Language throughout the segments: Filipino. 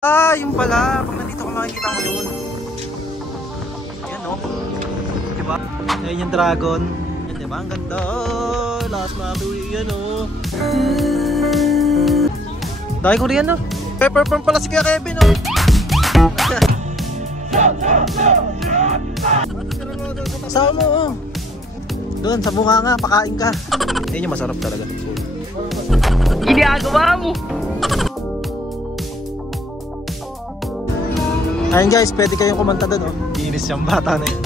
Ah, yung pala. Pag nandito ka makikita mo yun. Ayan o. Diba? Ayan yung dragon. Yan diba? Ang ganda. Oh, last mapuri yan o. Dahil ko rin yan o. Pepper farm pala si Kuya Kevin o. Kasama mo o. Doon sa bunga nga, pakain ka. Hindi nyo masarap talaga. Ginagawa mo. Ayun guys, pwede kayong kumanta doon oh. Inis yung bata na yun.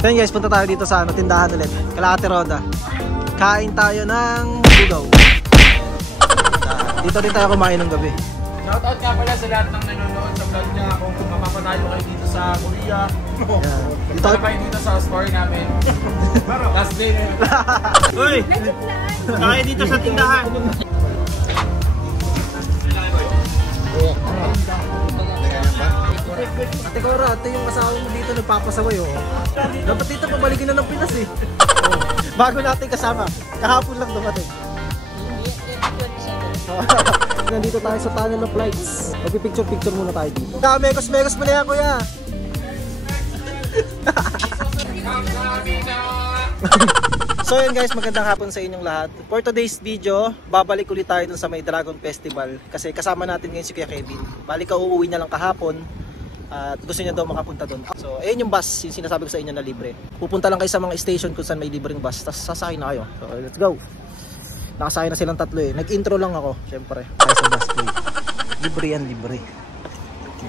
Ayun guys, punta tayo dito sa tindahan ulit. Kalahati Roda. Kain tayo ng bugaw. Dito rin tayo kumain ng gabi. Shoutout nga pala sa lahat ng nanonood sa vlog niya. Kung mapapatalo kayo dito sa Korea. Dito kayo dito sa store namin. Last day na. Uy! Kain dito sa tindahan. Ate Cora, ate yung kasama mo dito nagpapasaway oh. Dapat dito pabalikin na ng Pinas eh. Bago natin kasama, kahapon lang dumating. Nandito tayo sa tunnel of lights. Magpipicture-picture muna tayo dito. Megos-megos mo na yan kuya. So yun guys, magandang hapon sa inyong lahat. For today's video, babalik ulit tayo dun sa may Dragon Festival. Kasi kasama natin ngayon si Kuya Kevin. Balik ka uuwi niya lang kahapon. At gusto niya daw makapunta dun. So ayun yung bus, yung sinasabi ko sa inyo na libre. Pupunta lang kayo sa mga station kung saan may libreng bus. Tapos sasakay na kayo. So let's go. Nakasakay na silang tatlo eh. Nag-intro lang ako, syempre. Tayo sa bus play. Libre yan, libre.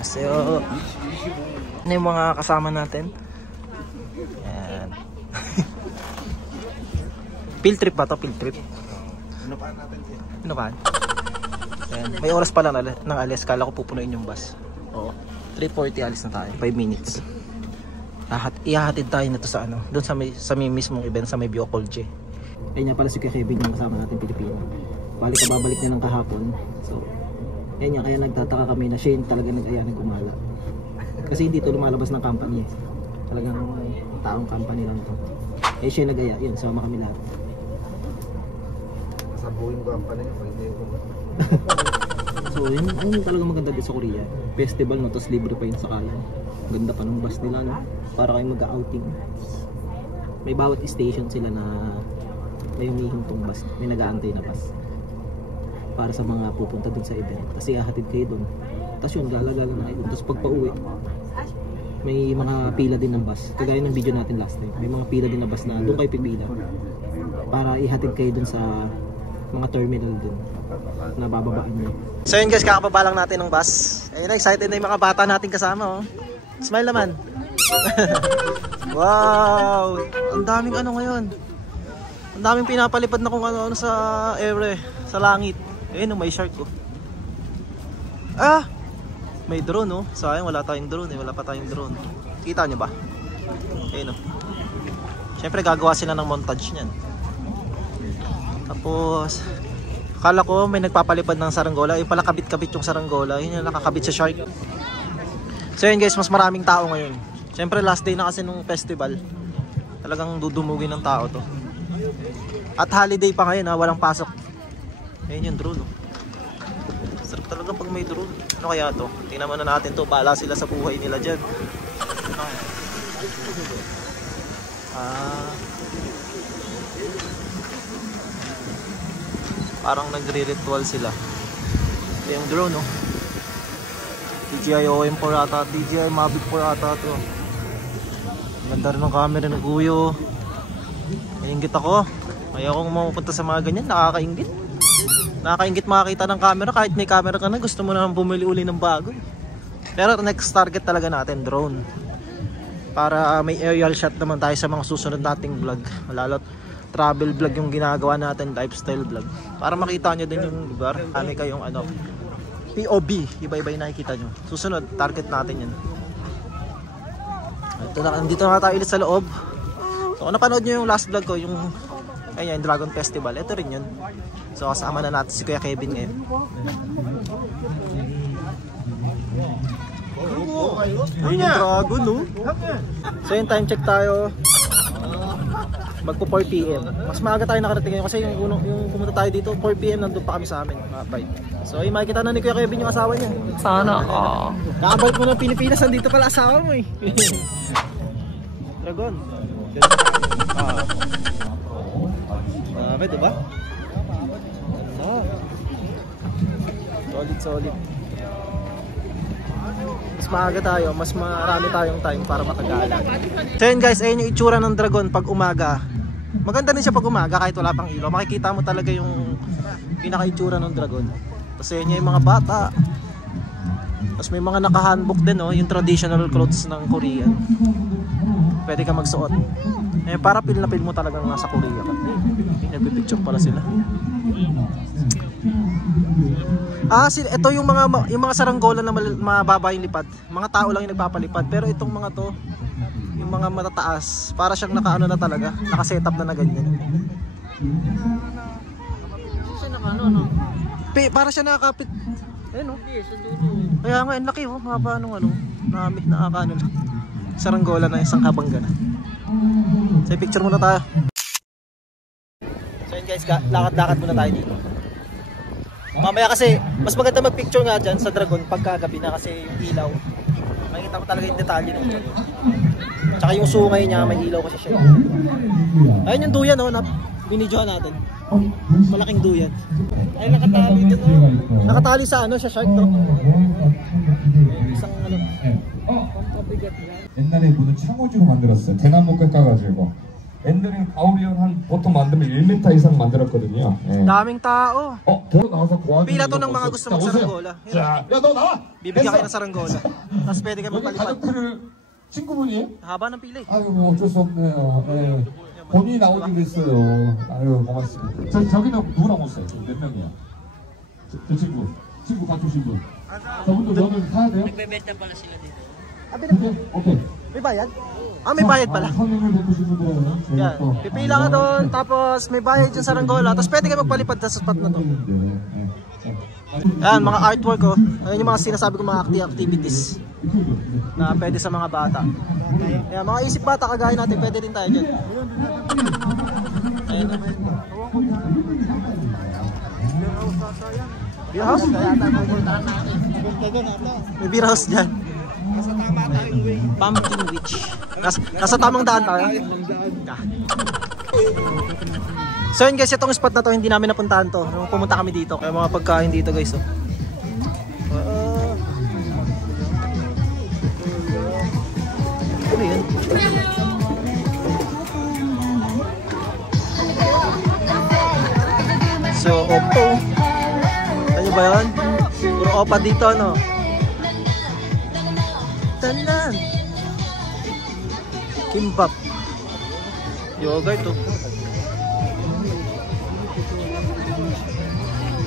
So, ano yung mga kasama natin? Yan. Field trip ba to? Field trip? Pinupaan natin siya. Pinupaan? Ayan. May oras pa lang ng alis. Kala ko pupunuin yung bus. Oo. 3:40 alis na tayo. 5 minutes. Ihahatid tayo na to sa ano. Doon sa may mismong event sa may Biocolge. Ayun nga pala si Kevin yung kasama natin Pilipino. Balik ka babalik niya ng kahapon. So, ayun nga. Kaya nagtataka kami na siya yung talaga nag-aya ng gumala. Kasi hindi ito lumalabas ng company eh. Talagang taong company lang to. Eh siya nag-aya. Yun, sama kami lahat. Sabuhin ko ang panay. So yun, ano talaga maganda dito sa Korea. Festival no, tapos libre pa yun sa kaya. Ganda pa ng bus nila no? Para kayo mag-outing. May bawat station sila na may humihintong bus. May nag-aantay na bus para sa mga pupunta dun sa event. Tapos ihahatid kayo dun. Tapos yun, gala-gala na kayo dun. Tapos pag pauwi, may mga pila din ng bus. Kagaya ng video natin last time. May mga pila din na bus na doon kayo pipila para ihatid kayo dun sa mga terminal dun na bababaan nyo. So yun guys, kakababa lang natin ng bus. Ayun, excited na yung mga bata natin kasama oh. Smile naman. Wow! Ang daming ano ngayon. Ang daming pinapalipad na kung ano sa air eh, sa langit. Ayun, may shark oh. Ah! May drone oh. Sayang wala tayong drone eh. Wala pa tayong drone. Kita nyo ba? Ayun oh. Siyempre gagawa sila ng montage niyan. Tapos akala ko may nagpapalipad ng saranggola. Yung pala kabit-kabit yung saranggola. Yun yung nakakabit sa shark. So yun guys, mas maraming tao ngayon. Siyempre last day na kasi nung festival. Talagang dudumugin ng tao to. At holiday pa ngayon ha, walang pasok. Ayun yung drone oh. Sarap talaga pag may drone. Ano kaya to? Tingnan muna natin to. Bahala sila sa buhay nila dyan. Parang nagre-ritual sila. Ito yung drone oh. DJI OM4 ata. DJI Mavic 4 ata to. Ganda rin ng camera ng Kuyo. Nainggit ako. Ayokong mapupunta sa mga ganyan. Nakakainggit. Nakakaingit makakita ng camera. Kahit may camera ka na, gusto mo naman bumili uli ng bago. Pero next target talaga natin, drone. Para may aerial shot naman tayo sa mga susunod nating vlog. Lalo't travel vlog yung ginagawa natin, lifestyle vlog. Para makita nyo din yung lugar. Kami kayong ano, POV. Iba-iba yung nakikita nyo. Susunod, target natin yan. Ito na, nandito na tayo ulit sa loob. So kung napanood nyo yung last vlog ko, yung ayun, Dragon Festival, ito rin yun. So kasama na natin si Kuya Kevin ngayon. Ayun yung dragon no. So yung time check tayo. magpo 4 PM. Mas maaga tayo nakarating ngayon kasi yung pumunta tayo dito 4 PM nandun pa kami sa amin, mga 5. So ay makikita na ni Kuya Kevin yung asawa niya. Sana. Kakabalik mo ng Pilipinas, nandito pala asawa mo eh. Dragon. Okay, diba? Solid. Mas maaga tayo, mas marami tayong time para makagala. So yun guys, ayun yung itsura ng Dragon pag umaga. Maganda din siya pag umaga kahit wala pang ilaw. Makikita mo talaga yung pinaka-itsura ng Dragon. Tapos yun yung mga bata. Tapos may mga naka-handbook din, no? Yung traditional clothes ng Korean. Pwede ka magsuot. Eh, para feel na feel mo talagang nasa Korea ka. Nagpipicture pala sila. Ito yung mga saranggola na mababa yung lipad. Mga tao lang yung nagpapalipad. Pero itong mga to, yung mga matataas, para siyang nakaano na talaga, naka-setup na ganyan. Para siya nakakapit. Ayun, no? Kaya nga, ang laki, oh. Mahaba nung nakakaano na. Saranggola na isang kabangga na. So, picture muna tayo. So yun guys, lakad-lakad muna tayo dito. Mamaya kasi, mas maganda mag-picture nga dyan sa Dragon pagkagabi na kasi yung ilaw. Makikita mo talaga yung detalye ng Dragon. Tsaka yung sungay niya, may ilaw kasi siya. Ayun yung duyan, oh, binidyohan natin. Malaking duyan. Ay, nakatali dito, oh. Nakatali sa sa shark, no? Isang pambigat yan. 옛날에 문을 창호지로 만들었어요. 대나무 깎아가지고. 옛날에는 가오리를 한 보통 만들면 1m 이상 만들었거든요. 예. Daming tao. 더 나와서 도와주는 pila to ng mga gusto mong saranggola. 자, 야, 너 나와. Bibigyan kayo ng saranggola. Tapos pwede ka 여기 magpalipad. 가족들을 친구분이에요? Haba ng pila. 아유, 뭐 어쩔 수 없네요. 예. 본인이 나오지 그랬어요. 아유, 고맙습니다. 저기는 누구랑 오세요? 몇 명이야? 저 친구 같이 오신 분. 저분도 면을 사야 돼요? Nagbebenta pala sila dito. 오케이. May bayad? May bayad pala. 성인을 뵙고 싶은 분은 Yan. Pipila ka doon, tapos may bayad yung saranggola, tapos pwede ka magpalipad sa spot na to. Yan, mga artwork, oh. Ayan yung mga sinasabi ko, mga activities na pwede sa mga bata. Yan, mga isip bata kagaya natin, pwede din tayo dyan. Ayan. Beer house? May beer house dyan. Pumpkin Witch. Nasa tamang daan tayo. So yun guys, itong spot na to hindi namin napuntahan to nung pumunta kami dito. Kaya mga pagkain dito guys, oh. Ano yun? So, opo. Ano ba yun? Puro opa dito, no? Tanan. Kimbap. Yogurt, oh.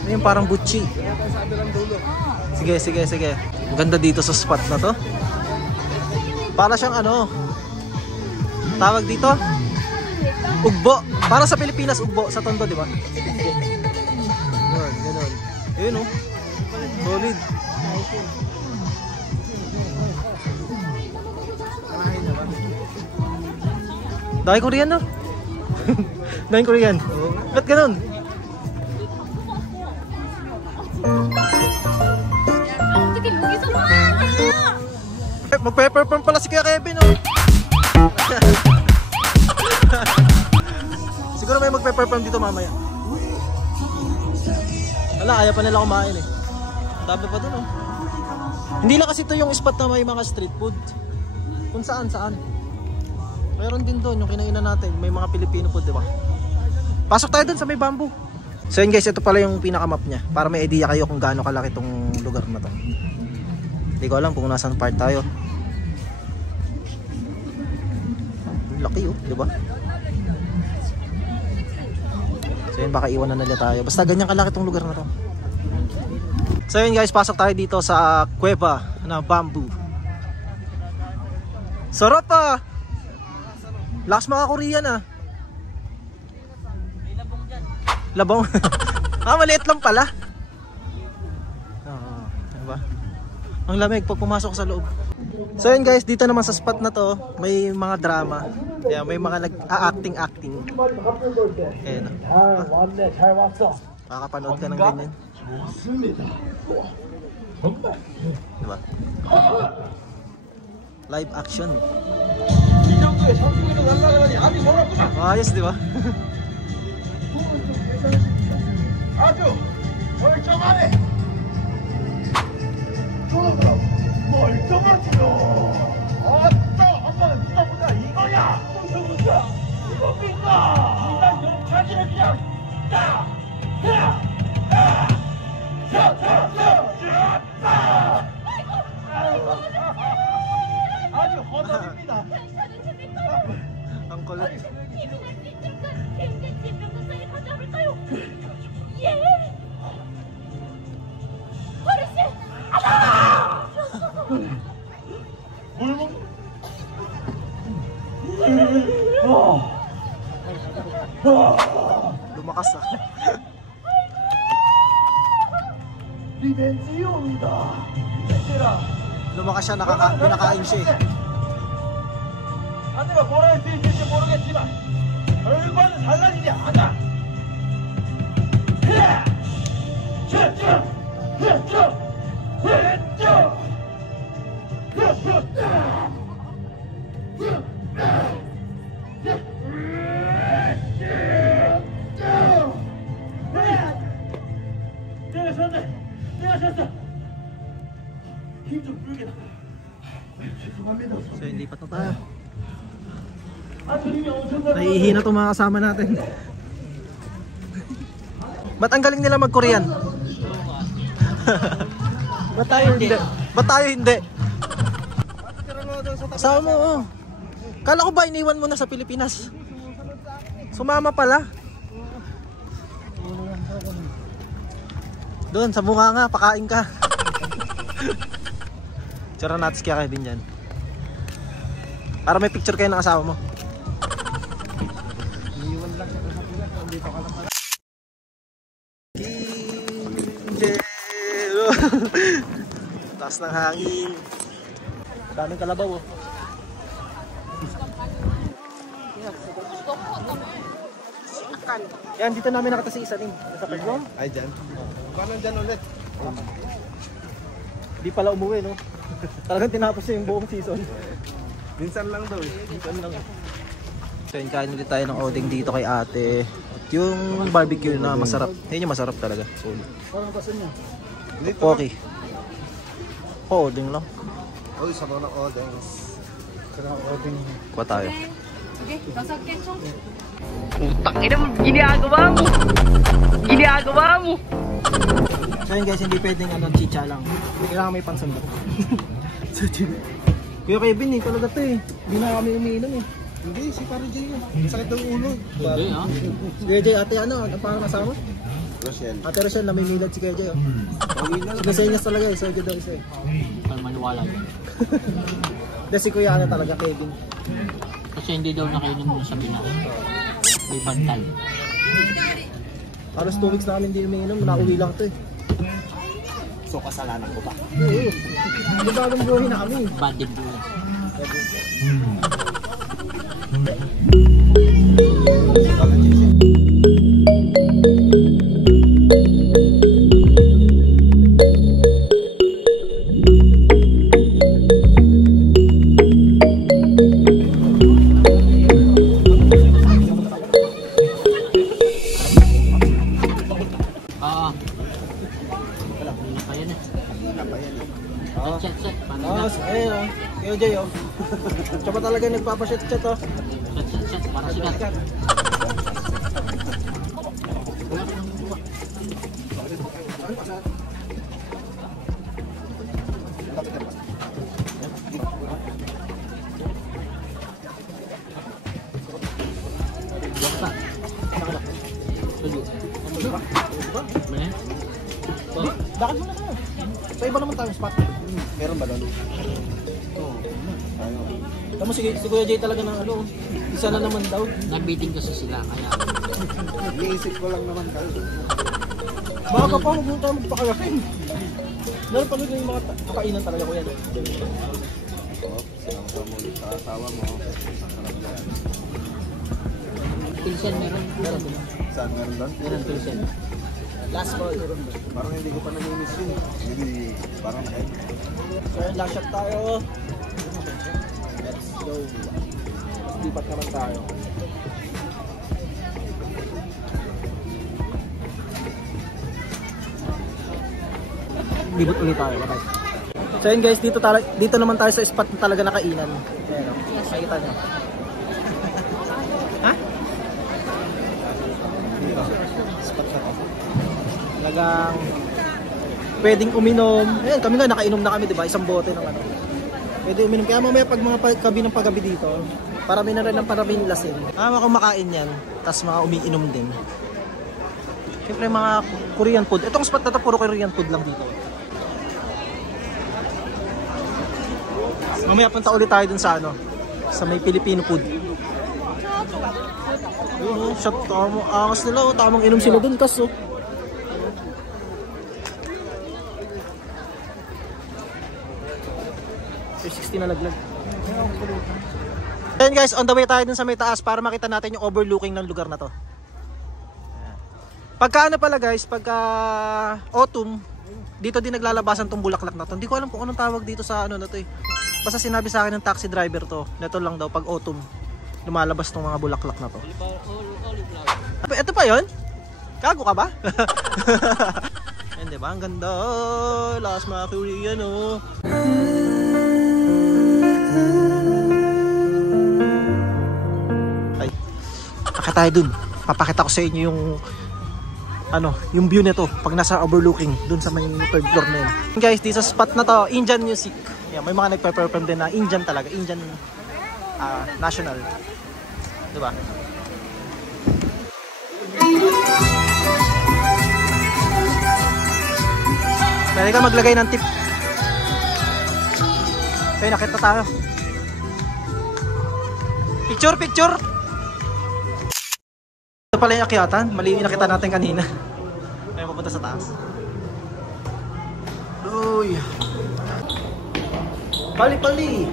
Ano yung parang butchi? Sige. Ang ganda dito sa spot na to. Para siyang tawag dito? Ugbo. Para sa Pilipinas, ugbo. Sa Tondo, di ba? Ganun. Ayun, oh. Solid. Dahil Korean, no? Dahil Korean. Ba't ganun? Magpe-perform pala si Kuya Kevin, oh. Siguro may magpe-perform dito mamaya. Wala, ayaw pa nila kumain eh. Dami pa dun, oh. Hindi lang kasi ito yung spot na may mga street food. Kung saan. Meron din doon yung kinainan natin, may mga Pilipino food, di ba? Pasok tayo doon sa may bamboo. So yun guys, ito pala yung pinaka-map niya para may idea kayo kung gaano kalaki tong lugar na to. Hindi ko alam kung nasaan part tayo. Laki, oh, di ba? So yun, baka iwan na nila tayo. Basta ganyan kalaki tong lugar na to. So yun guys, pasok tayo dito sa kuweba na bamboo. Sarap pa! Lakas mga Korean, ah. May labong dyan. Labong? Maliit lang pala. Diba? Ang lamig pag pumasok sa loob. So yun guys, dito naman sa spot na to, may mga drama. Kaya may mga nag-acting. Ayan. Makakapanood ka ng ganyan. Diba? Live action. Ayos, diba? 아주 멀쩡하네. 멀쩡하지요. 아따, 한번은 누가 보자 이거야. 무슨 이겁니까? 이단 영차기를 그냥 딱, 아주 허접입니다. Ang kulit. 예! 어르신! Lumakas ah. 리벤지용이다. 얘들아, Lumakas siya, pinakain siya eh. 하늘가 뭐라 할 수 있을지 모르겠지만 결과는 달라지지 않아. 내가 졌어. 힘 좀 풀게. 죄송합니다. So, lipat na tayo. 힘이 엄청나게. Nahihina itong mga kasama natin. Ba't ang galing nila mag-Korean? Ba't tayo hindi? Ba't tayo hindi? Kasama mo, oh. Kala ko ba iniwan mo na sa Pilipinas? Sumama pala. Doon, sa mukha nga, pakain ka. Tsara natin kaya Kevin dyan. Para may picture kayo ng asawa mo. Taas ng hangin. Daming kalabaw oh. Yan, dito namin nakita si Isanin. Sa Pagwang. Ay, dyan. Paano dyan ulit? Di pala umuwi, no? Talagang tinapos siya yung buong season. Minsan lang daw eh. Minsan lang. So yun, kain ulit tayo ng odeng dito kay ate. At yung barbecue na masarap. Yun yung masarap talaga. Solid. Parang kasan niya? Okay. Odeng lang. Uy, sarap ng odeng. Sarap ng odeng. Kuha tayo. Okay, 5개 총? Utang ina mo, ginagawa mo! Ginagawa mo! So yun guys, hindi pwedeng chicha lang. Kailangan may pansandok. So Kuya Kevin eh, talaga to eh. Hindi na kami umiinom eh. Hindi, si Pare Jay yun. Sakit ng ulo. Hindi ha? Si Kuya Jay, ate ano, ang parang kasama? Rochelle. Ate Rochelle na may milad si Kuya Jay oh. Sinasenyas talaga eh, so yun daw isa eh. Para maniwala yun. Dahil si Kuya ano talaga, Kevin. Kasi hindi daw nakainom mo sa binahe. May bantay. Halos 2 weeks na kami hindi umiinom, nauwi lang to eh. So, kasalanan ko ba? Oo. May bagong buhay na kami. Bad din po yan. Kuya Jay oh. Siya pa talaga nagpapashot-shot oh. Shot, para sikat. Bakit mo na tayo? Sa iba naman tayong spot. Meron ba doon? Tama si Kuya Jay talaga ng ano, isa na naman daw. Nag-meeting kasi sila, kaya... Iniisip ko lang naman kayo. Baka ka pa, huwag mo tayo magpakalapin. Meron pa rin yung mga kakainan talaga Kuya. Pilsen meron. Meron doon. Saan meron doon? Meron pilsen. Last call. Parang hindi ko pa nag-miss yun. Hindi, parang nakain. So yun, last shot tayo. Let's go. Lipat naman tayo. Libot ulit tayo. Okay. So yun guys, dito naman tayo sa spot na talaga nakainan. Ayan o. Nakikita nyo. Ha? Spot na to. Talagang pwedeng uminom. Ayan, kami nga nakainom na kami, diba? Isang bote ng ano. Pwede uminom. Kaya mamaya pag mga gabi ng paggabi dito, parami na rin ang parami lasin. Kumakain yan. Tapos mga umiinom din. Siyempre mga Korean food. Itong spot na to, puro Korean food lang dito. Mamaya punta ulit tayo dun sa ano, sa may Filipino food. Yun, shot tamo. Angas nila, oh. Tamang inom sila dun, kas oh. na laglag. Ayan guys, on the way tayo dun sa may taas para makita natin yung overlooking ng lugar na to. Pagka ano pala guys, pagka autumn, dito din naglalabasan tong bulaklak na to. Hindi ko alam kung anong tawag dito sa ano na to eh. Basta sinabi sa akin ng taxi driver to, neto lang daw pag autumn lumalabas tong mga bulaklak na to. Ito pa yon? Kago ka ba? Yan diba? Ang ganda. Lakas mga Korean oh. Ay, pakita tayo dun. Papakita ko sa inyo yung ano, yung view nito pag nasa overlooking dun sa may third floor na yun. Guys, dito sa spot na to, Indian music. Yeah, may mga nagpe-perform din na Indian talaga, Indian national. Diba? Pwede ka maglagay ng tip. Okay, nakita tayo. Picture, picture! Ito pala yung akyatan. Mali yung nakita natin kanina. May pupunta sa taas. Uy! Pali-pali!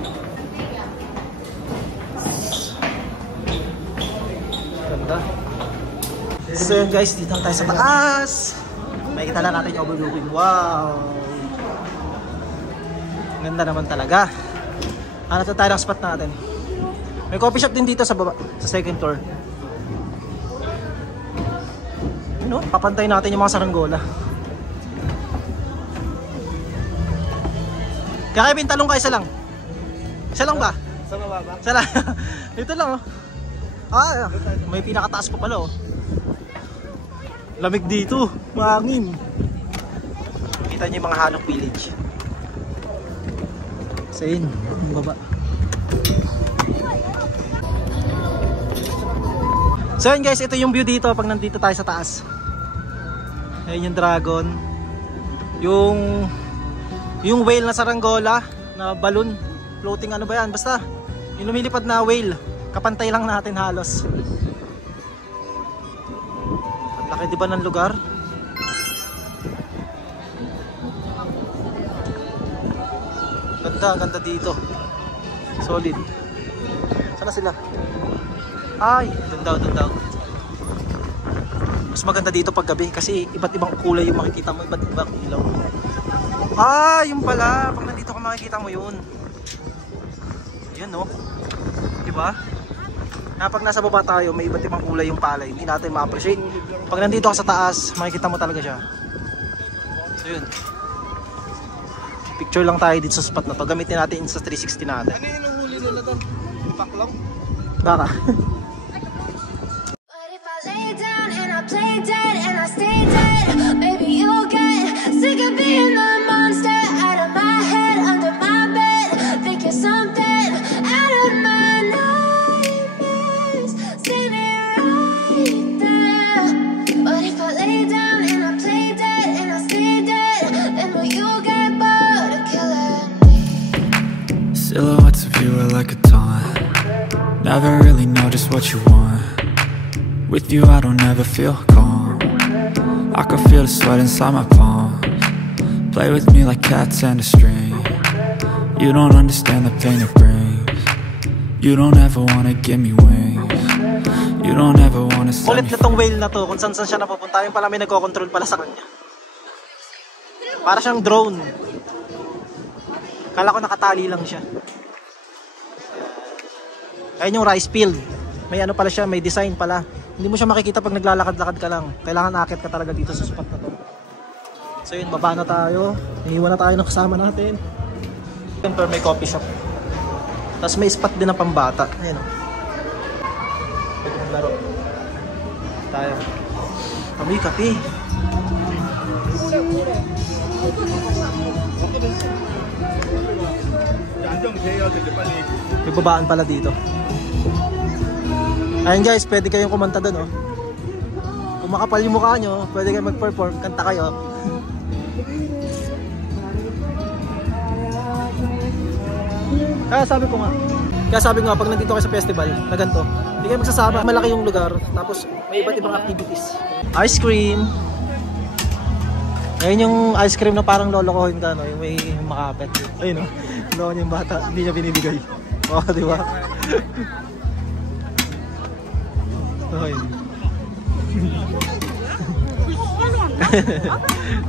Ganda. So yun guys, dito tayo sa taas. Makikita na natin yung overlooking. Wow! Ganda naman talaga. Hanap na tayo ng spot natin. May coffee shop din dito sa baba, sa second floor. Ano? Papantay natin yung mga saranggola. Kaya Kevin, talong ka, isa lang. Isa lang ba? Sa baba ba? Isa lang. Dito lang oh. Ah, may pinakataas pa pala oh. Lamig dito, mahangin. Kita niyo yung mga Hanok Village. Sa yun, ang baba. So yun guys, ito yung view dito pag nandito tayo sa taas. Ayun yung dragon. Yung whale na saranggola na balloon, floating ano ba yan, basta yung lumilipad na whale, kapantay lang natin halos. Ang laki diba ng lugar? Ganda dito. Solid. Sana sila? Ay, dun daw. Mas maganda dito pag gabi kasi iba't ibang kulay yung makikita mo, iba't ibang ilaw. Ah, yung pala, pag nandito ka makikita mo yun. Yan no. Diba? Na pag nasa baba tayo, may iba't ibang kulay yung palay, hindi natin ma-appreciate. Pag nandito ka sa taas, makikita mo talaga siya. So yun. Picture lang tayo dito sa spot na to. Gamitin natin sa 360 natin. Ano yung huli nila doon? Paklong? Baka. But if I lay down and I play dead and I stay dead, maybe you'll get sick of being the monster out of my head, under my bed, thinking something out of my nightmares, standing right there. But if I lay down and I play dead and I stay dead, then will you get bored of killing me? Silhouettes of you are like a taunt. Never really know just what you want. With you I don't ever feel calm. I can feel the sweat inside my palms. Play with me like cats and a string. You don't understand the pain it brings. You don't ever wanna give me wings. You don't ever wanna set Ulit me na tong whale na to, kung saan siya napupunta. Yung pala may nagko-control pala sa kanya. Para siyang drone. Kala ko nakatali lang siya. Ayun yung rice field. May ano pala siya, may design pala. Hindi mo siya makikita pag naglalakad-lakad ka lang. Kailangan akit ka talaga dito sa spot na to. So yun, baba na tayo. Iiwan na tayo ng kasama natin. Pero may coffee shop. Tapos may spot din na pambata. Ayun o. Pwede maglaro. Tayo. Kami kape. May babaan pala dito. Ayun guys, pwede kayong kumanta doon, oh. Kung makapal yung mukha nyo, pwede kayong mag-perform, kanta kayo. Kaya sabi ko nga, pag nandito kayo sa festival na ganito, hindi kayo magsasama. Malaki yung lugar, tapos may iba't ibang activities. Ice cream. Ayun yung ice cream na parang lolokohin ka, no? Yung may makapet. Ayun, no? Loko niya yung bata, hindi niya binibigay. Oo, di ba? Ayun.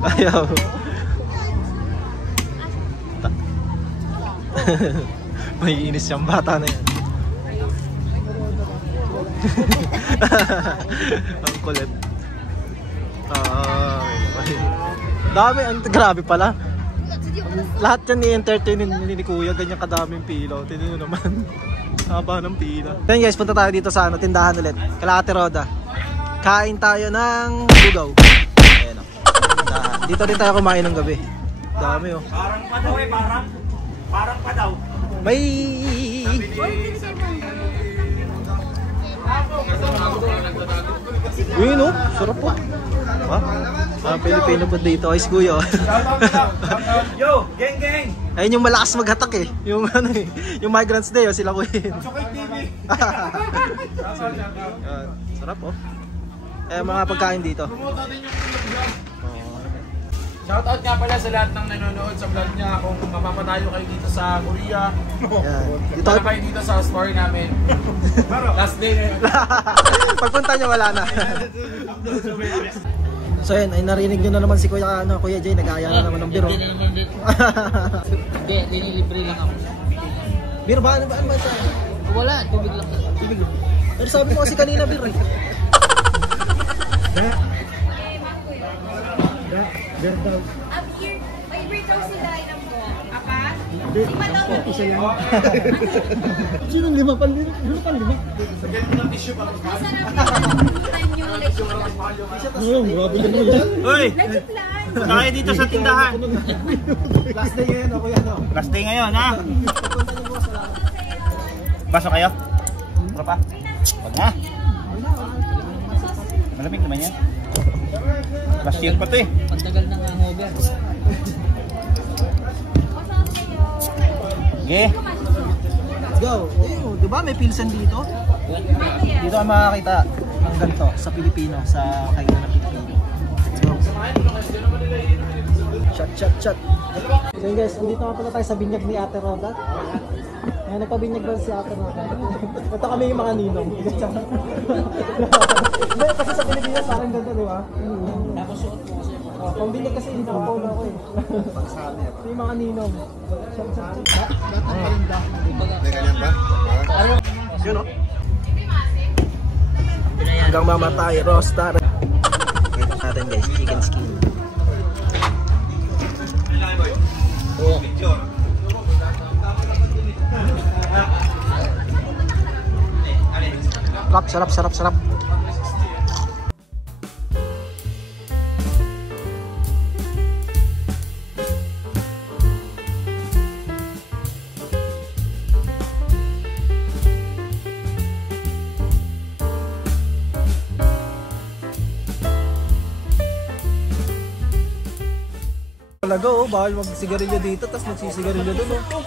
Ayaw. May inis siyang bata na yan. Ang kulit. Dami, grabe pala. Lahat yan ni-entertain ni Kuya, ganyan kadaming pila. Tingnan nyo naman. Haba ng pila. Then guys, punta tayo dito sa tindahan ulit. Kalahati Roda. Kain tayo ng lugaw. Ayan o. Dito rin tayo kumain ng gabi. Dami o. Parang pa daw eh, parang pa daw. May... Yun o, sarap po. Ha? Parang Pilipino po dito. Ay, Kuya. Yo, geng geng. Ayun yung malakas maghatak eh. Yung ano eh. Yung Migrants Day, sila ko yun. Sarap oh. Eh, mga pagkain dito. Shoutout nga pala sa lahat ng nanonood sa vlog niya. Kung mapapatayo kayo dito sa Korea, dito kayo dito sa store namin. Last day na yun. Pagpunta niya wala na. So yun, ay narinig nyo na naman si Kuya Jay, nag-aaya na naman ng biro. Hindi, dinilibre lang ako. Biro ba? Ano ba sa? Wala, tubig lang. Tubig lang. Pero sabi mo kasi kanina biro eh. Up here, may break daw sila ng mo. Apat? Lima daw. Isa yan. Sino lima pa? Lima pa lima? Masarap yung legit lang. Oo, grabe ka naman dyan. Hoy, Legit lang. punta kayo dito sa tindahan. Last day ngayon ako yan o. Last day ngayon, ha? Pasok kayo? Puro pa? Wag na. Malamig naman yan. Last year pa to eh. Ang tagal ng hangover. Okay. Let's go. Ayun, di ba may pilsen dito? Dito ka makakita ng ganito sa Pilipino, sa kainan ng Pilipino. Let's go. Shot. So guys, dito nga pala tayo sa binyag ni Ate Roda. Ngayon, nagpabinyag ba si Ate Roda? Ito kami yung mga ninong. Hindi, kasi sa Pilipinas parang ganda, di ba? Nakusuot mo kasi. Pambinyag kasi hindi ako ako eh. Ito yung mga ninong. Shot. Ganyan ba? Yun o. Hanggang mamatay, roastar. Natin guys, chicken skin. Sarap. Talaga oh, bawal magsigarilyo dito, tapos magsisigarilyo doon oh.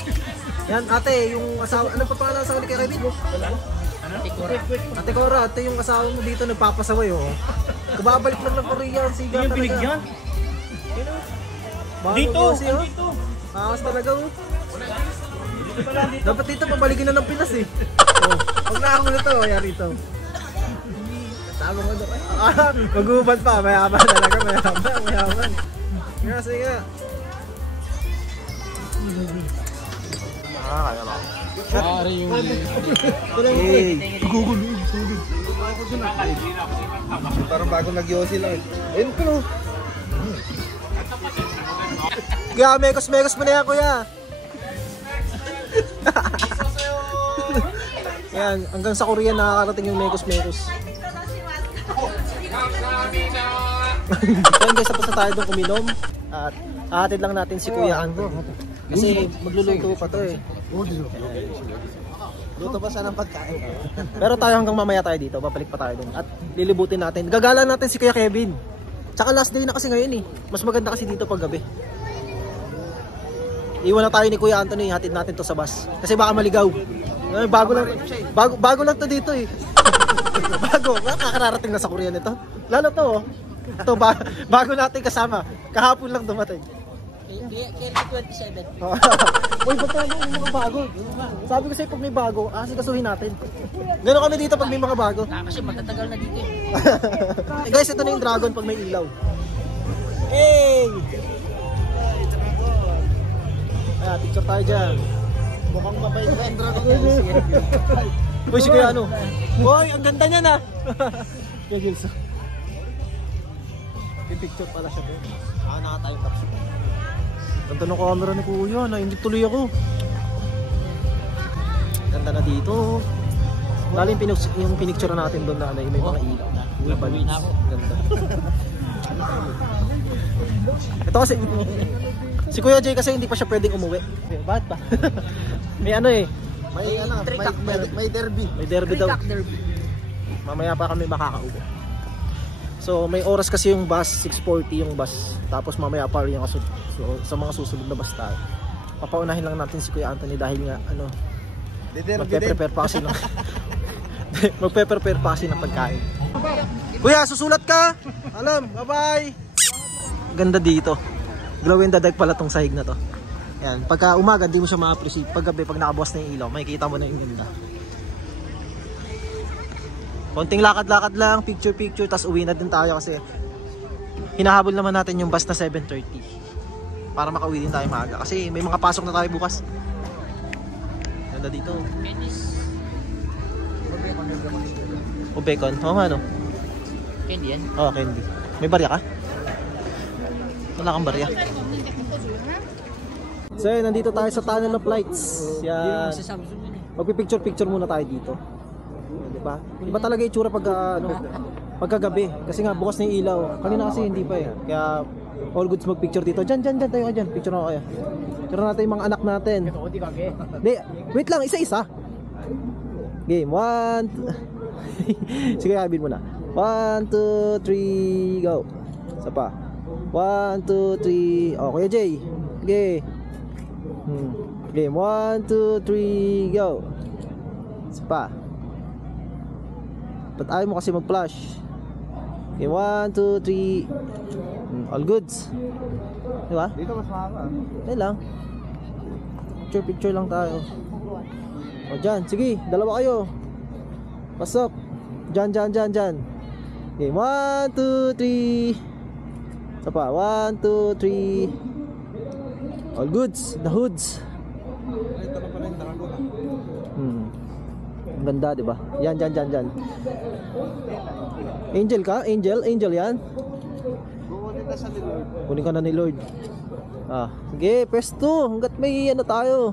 Yan ate, yung asawa, ano pa pangalan sa ni Kevin? Ate Cora, ate yung asawa mo dito nagpapasaway oh. Kababalik lang ng Korea, ang siga talaga. Binigyan? Dito, dito. Akas talaga oh. Dapat dito pabalikin na ng Pinas eh. Huwag na ako nito, kaya rito. Tama mo doon. Mag-uubad pa, mayaman talaga, mayaman. Kasi nga. Kaya lang. Pare yung... Hey! Parang bagong nag-yosi lang eh. Ayun ko no. Kaya mekos mo na yan, kuya. Yan, hanggang sa Korea nakakarating yung mekos. Yan guys, tapos na tayo doon uminom. At aatid lang natin si Kuya Anton. Kasi magluluto pa to eh. Luto pa siya ng pagkain. Pero tayo hanggang mamaya tayo dito, babalik pa tayo doon. At lilibutin natin. Gagala natin si Kuya Kevin. Tsaka last day na kasi ngayon eh. Mas maganda kasi dito pag gabi. Iwan na tayo ni Kuya Anthony, hatid natin to sa bus. Kasi baka maligaw. Bago lang to dito eh. Bago, kakararating na sa Korea nito. Lalo to oh. Ito bago natin kasama. Kahapon lang dumating. Kaya 27. Uy, ba't tayo yung mga bago? Sabi ko sa'yo pag may bago, asikasuhin natin. Gano'n kami dito pag may mga bago. Kasi magtatagal na dito Eh eh. guys, ito na yung dragon pag may ilaw. Hey! Ayan, picture tayo dyan. Mukhang mabait na yung dragon. Uy, sige ano? Uy, ang ganda niya na! Kaya Gilso. Yung picture pala siya. Nakatayong tapos. Ganda ng camera ni Kuya, nainggit tuloy ako. Ganda na dito. Lalo yung pinicture natin doon na may mga ilaw. Uwi na ako. Ganda. Ito kasi, si Kuya Jay kasi hindi pa siya pwedeng umuwi. Bakit ba? May ano eh. May derby. May derby daw. Mamaya pa kami makakauwi. So may oras kasi yung bus, 6:40 yung bus. Tapos mamaya pa rin yung sa mga susunod na bus tayo. Papaunahin lang natin si Kuya Anthony dahil nga ano, magpe-prepare pa kasi ng magpe-prepare pa kasi ng pagkain. Kuya, susulat ka! Alam, bye-bye! Ganda dito. Glow in the dark pala tong sahig na to. Yan, pagka umaga hindi mo siya ma-appreciate. Pag gabi, pag nakabukas na yung ilaw, makikita mo na yung ganda. Konting lakad-lakad lang, picture-picture, tas uwi na din tayo kasi hinahabol naman natin yung bus na 7:30 para makauwi din tayo maaga kasi may mga pasok na tayo bukas. Ganda dito. O bacon? Oo nga no? Candy yan? Oo, candy. May barya ka? Wala kang barya. So yun, nandito tayo sa Tunnel of Lights. Yan. Magpipicture-picture muna tayo dito. Diba? Iba talaga itsura pagkagabi. Kasi nga bukas na yung ilaw. Kanina kasi hindi pa eh. Kaya all goods magpicture dito. Diyan tayo ka dyan. Picture ako kaya. Picture natin yung mga anak natin. Di, wait lang, isa-isa. Game, 1 sige, habin mo na. 1, 2, 3, go. Isa pa. 1, 2, 3. Oh, Kuya Jay. Okay. Game, 1, 2, 3, go. Isa pa. Ba't ayaw mo kasi mag-flash? Okay, 1, 2, 3. All goods. Diba? Dito mas mahaba. Ayun lang. Picture lang tayo. O dyan, sige, dalawa kayo. Pasok. Dyan. Okay, 1, 2, 3. Isa pa, 1, 2, 3. All goods, the hoods. Ito na pala yung dragon. Ang ganda, diba? Yan. Angel ka? Angel yan? Bukunin na sa Lord. Kunin ka na ni Lord. Ah, sige, pesto. Hanggat may ano tayo.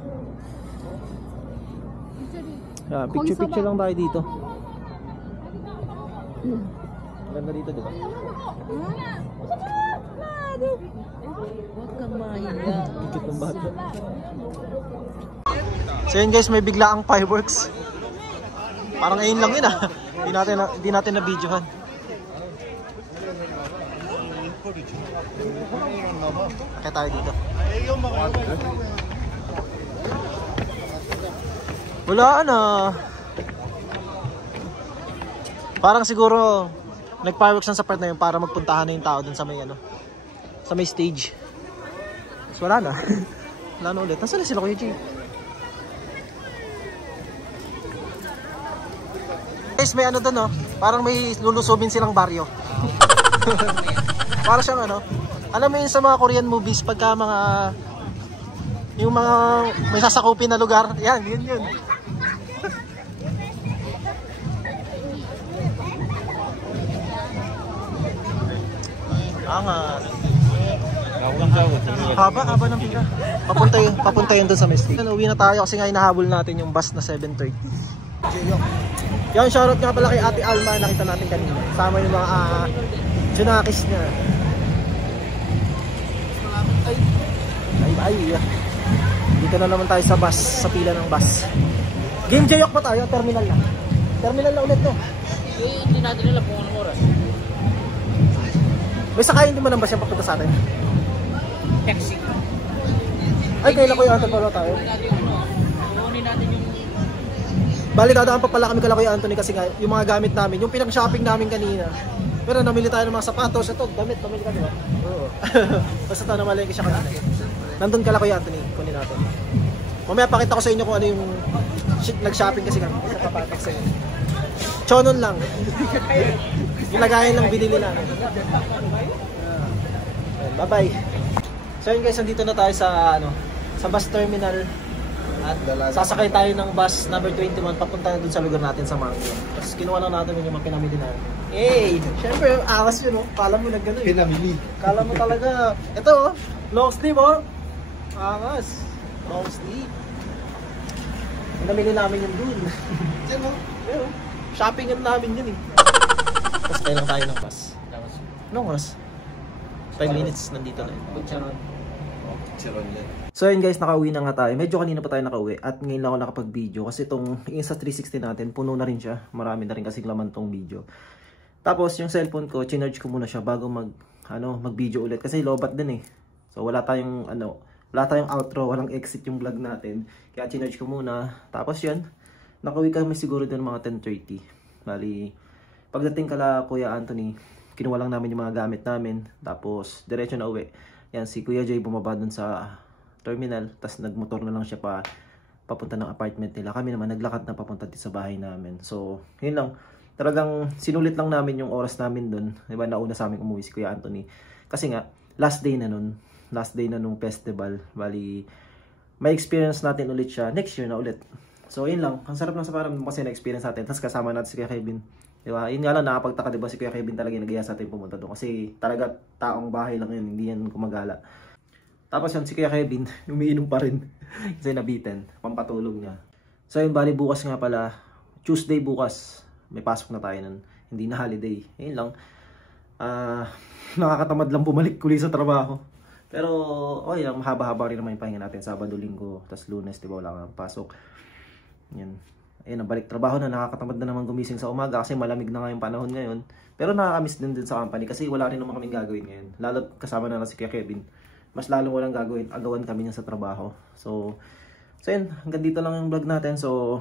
Ah, picture lang tayo dito. Ganda dito, diba? Huwag kang mahiya. Cute ng bata. So yun guys, may biglaang fireworks. Parang ngayon lang yun ah. Hindi natin na-videohan. Kaya tayo dito. Wala na. Parang siguro nag-fireworks lang sa part na yun para magpuntahan na yung tao dun sa may ano, sa may stage. So wala na. Wala na ulit. Nasaan na sila Kuya Jay? guys, may ano doon, oh. Parang may lulusobin silang baryo. Para siyang ano. Alam mo yun sa mga Korean movies, pagka mga yung mga may sasakupin na lugar. Yan, yun. Angas. Haba ng pila. Papunta yun doon sa Mystic. Uwi na tayo kasi nga hinahabol natin yung bus na 7:30. Yan, shoutout nga pala kay Ate Alma, nakita natin kanina. Sama yung mga Junakis niya. Ay. Dito na naman tayo sa bus, sa pila ng bus. Game Jayok pa tayo, terminal na. Terminal na ulit to. Hindi natin nila kung anong oras. May sakayin din mo ng bus yung papunta sa atin. Taxi. Ay, kailan ko yung Anton pala tayo? Kunin natin yung... Bali, dadaan pa pala kami kala Kuya Anthony kasi nga, yung mga gamit namin, yung pinag-shopping namin kanina. Pero namili tayo ng mga sapatos, ito, damit, namili ka diba? Oo. Basta ito, namalengke siya kanina. Nandun kala Kuya Anthony, kunin natin. Mamaya pakita ko sa inyo kung ano yung nag-shopping kasi kami. Isa papatak sa inyo. Chonon lang. Yung lagayan lang binili namin. Bye-bye. So yun guys, nandito na tayo sa sa bus terminal. At sasakay tayo ng bus number 21 papunta na dun sa lugar natin sa Mangyo. Tapos kinuha na natin yung mga pinamili natin. Hey! Siyempre, awas yun, oh. Kala mo nag-gano eh. Pinamili. Kala mo talaga. Ito, oh. Long sleeve, oh. Angas. Long sleeve. Pinamili namin yung dun. Yan, oh. Yan, oh. Shoppingan namin yun, eh. Tapos kaya lang tayo ng bus. Anong oras? 5 minutes, nandito na yun. So yun guys, nakauwi na nga tayo. Medyo kanina pa tayo nakauwi at ngayon lang ako nakapag-video kasi itong Insta360 natin, puno na rin siya. Marami na rin kasing laman tong video. Tapos yung cellphone ko, chinarge ko muna siya bago mag-video ulit kasi lobat din eh. So wala tayong outro, walang exit yung vlog natin. Kaya chinarge ko muna. Tapos yun, nakauwi kami siguro din mga 10:30. Bali, pagdating kala Kuya Anthony, kinuha lang namin yung mga gamit namin. Tapos diretso na uwi. Yan, si Kuya Jay bumaba dun sa terminal, tapos nagmotor na lang siya papunta ng apartment nila. Kami naman naglakad na papunta dito sa bahay namin. So, yun lang. Talagang sinulit lang namin yung oras namin dun. Diba, nauna sa amin umuwi si Kuya Anthony. Kasi nga, last day na nung festival. Bali, may experience natin ulit siya. Next year na ulit. So, yun lang. Ang sarap lang sa parang kasi na-experience natin. Tapos kasama natin si Kuya Kevin. Diba? Yun nga lang, nakapagtaka, diba, si Kuya Kevin talaga nag-iya sa atin pumunta doon. Kasi talaga taong bahay lang yun, hindi yan kumagala. Tapos yun, si Kuya Kevin, umiinom pa rin. Kasi nabitin, pampatulog niya. So yun, bali bukas nga pala, Tuesday bukas, may pasok na tayo nun. Hindi na holiday. Yun lang. Nakakatamad lang bumalik uli sa trabaho. Pero, okay lang, mahaba-haba rin naman yung pahinga natin. Sabado, Linggo, tas Lunes, diba, wala kang pasok. Yan. Ayun, nabalik trabaho na, nakakatamad na naman gumising sa umaga kasi malamig na nga yung panahon ngayon. Pero nakakamiss din sa company kasi wala rin naman kaming gagawin ngayon. Lalo kasama na si Kuya Kevin. Mas lalong walang gagawin, agawan kami niya sa trabaho. So yun, hanggang dito lang yung vlog natin. So,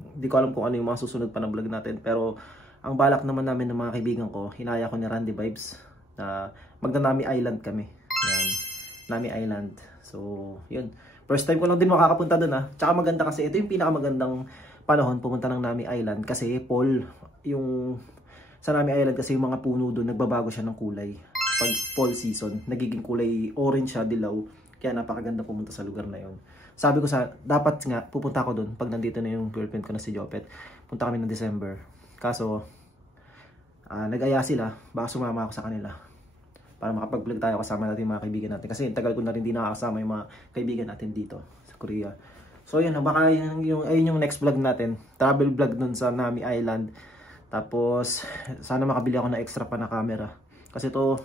hindi ko alam kung ano yung mga susunod pa na vlog natin. Pero, ang balak naman namin ng mga kaibigan ko, hinaya ko ni Randy Vibes na magna-Nami Island kami. Yan, Nami Island. So, yun. First time ko lang din makakapunta doon, ha. Tsaka maganda kasi, ito yung pinakamagandang panahon pumunta ng Nami Island. Kasi, sa Nami Island kasi yung mga puno doon, nagbabago siya ng kulay. Pag fall season, nagiging kulay orange siya, dilaw. Kaya napakaganda pumunta sa lugar na yon. Sabi ko dapat nga, pupunta ako doon pag nandito na yung girlfriend ko na si Jopet. Punta kami ng December. Kaso, nag-aya sila, baka sumama ako sa kanila. Para makapag-vlog tayo kasama natin yung mga kaibigan natin. Kasi tagal ko na rin di nakakasama yung mga kaibigan natin dito sa Korea. So yun, baka ayun yung next vlog natin. Travel vlog dun sa Nami Island. Tapos, sana makabili ako ng extra pa na camera. Kasi to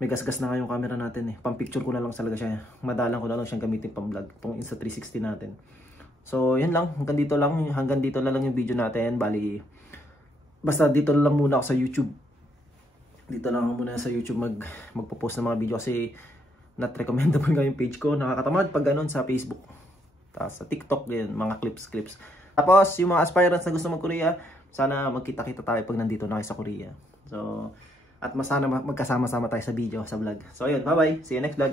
may gas-gas na nga yung camera natin eh. Pang-picture ko na lang talaga siya. Madalang ko na lang siyang gamitin pang-vlog. Itong Insta360 natin. So, yun lang. Hanggang dito na lang yung video natin. Bali, basta dito lang muna ako sa YouTube. Dito lang muna sa YouTube magpo-post ng mga video. Kasi, not recommendable nga yung page ko. Nakakatamad pag ganun sa Facebook. Tapos sa TikTok din, mga clips. Tapos, yung mga aspirants na gusto mag-Korea, sana magkita-kita tayo pag nandito na kayo sa Korea. So, at sana magkasama-sama tayo sa video, sa vlog. So ayun, bye-bye. See you next vlog.